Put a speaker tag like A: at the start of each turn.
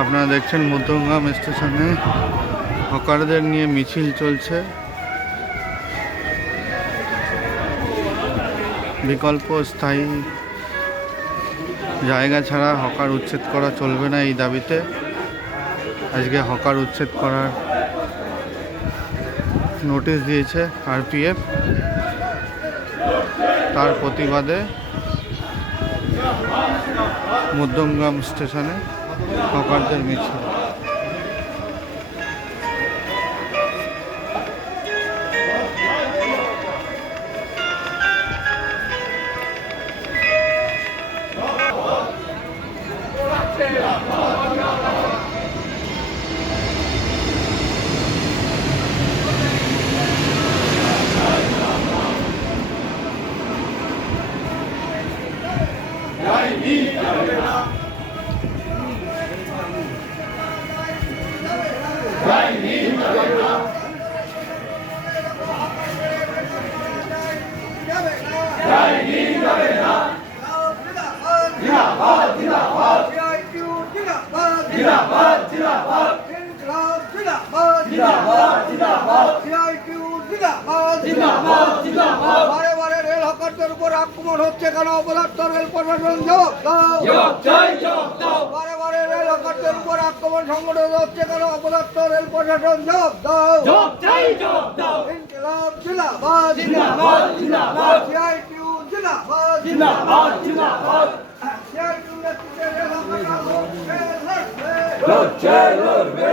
A: আপনারা দেখছেন মধ্যমগ্রাম স্টেশনে। হকারদের নিয়ে মিছিল চলছে। বিকল্প স্থায়ী জায়গা ছাড়া হকার উচ্ছেদ করা চলবে না এই দাবিতে। আজকে হকার উচ্ছেদ করার নোটিশ দিয়েছে আরপিএফ। তার প্রতিবাদে মধ্যমগ্রাম স্টেশনে হকারদের মিছিল।
B: বারে বারে রেল হকারদের উপর আক্রমণ হচ্ছে কেন? অপদার্থ রেল প্রশাসন বারে বারে রেল হকারদের উপর আক্রমণ সংগঠিত হচ্ছে কেন? অপদার্থ রেল প্রশাসন জবাব দাও। ইনকিলাব জিন্দাবাদ। সিআইটিউ জিন্দাবাদ। সিআইটিউ নেতৃত্বে রেল হকার আন্দোলন লড়বে।